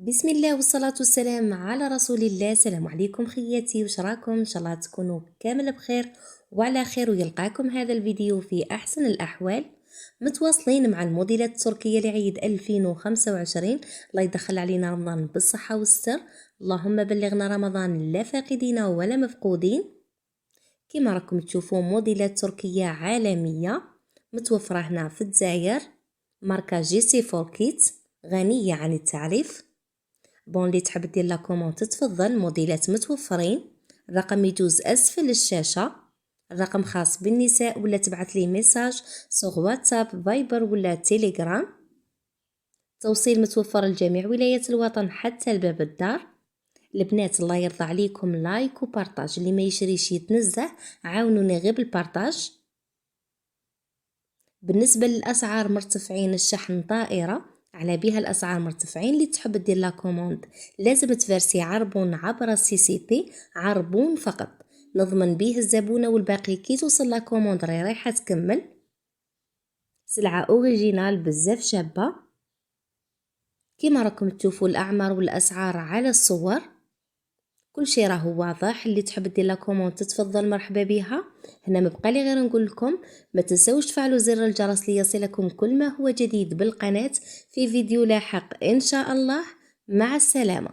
بسم الله والصلاة والسلام على رسول الله. السلام عليكم خياتي، وش راكم؟ ان شاء الله تكونوا كامل بخير وعلى خير، ويلقاكم هذا الفيديو في احسن الاحوال. متواصلين مع الموديلات التركية لعيد 2025. الله يدخل علينا رمضان بالصحة والستر، اللهم بلغنا رمضان لا فاقدين ولا مفقودين. كما راكم تشوفوا موديلات تركية عالمية متوفرة هنا في الجزائر، ماركة جي سي فوركيت غنية عن التعريف. اللي تحب دير لا كومون تتفضل، موديلات متوفرين. الرقم يجوز اسفل الشاشه، الرقم خاص بالنساء، ولا تبعث لي ميساج سوغ واتساب فايبر ولا تيليجرام. توصيل متوفر لجميع ولايات الوطن حتى لباب الدار. البنات الله يرضى عليكم لايك وبارطاج، اللي ما يشريش يتنزه عاونوني غير بالبارطاج. بالنسبه للاسعار مرتفعين، الشحن طائره على بها الاسعار مرتفعين. اللي تحب دير لا كوموند لازم تفرسي عربون عبر السي سي بي، عربون فقط، نضمن بيه الزبونه، والباقي كي توصل لا كوموند رايحه تكمل. سلعه اوريجينال بزاف شابه. كيما راكم تشوفوا الاعمار والاسعار على الصور، كل شيء راهو واضح. اللي تحب دير لا كوموند تتفضل مرحبا بها. هنا ما بقى لي غير نقول لكم ما تنسوش تفعلوا زر الجرس ليصلكم كل ما هو جديد بالقناة في فيديو لاحق ان شاء الله. مع السلامة.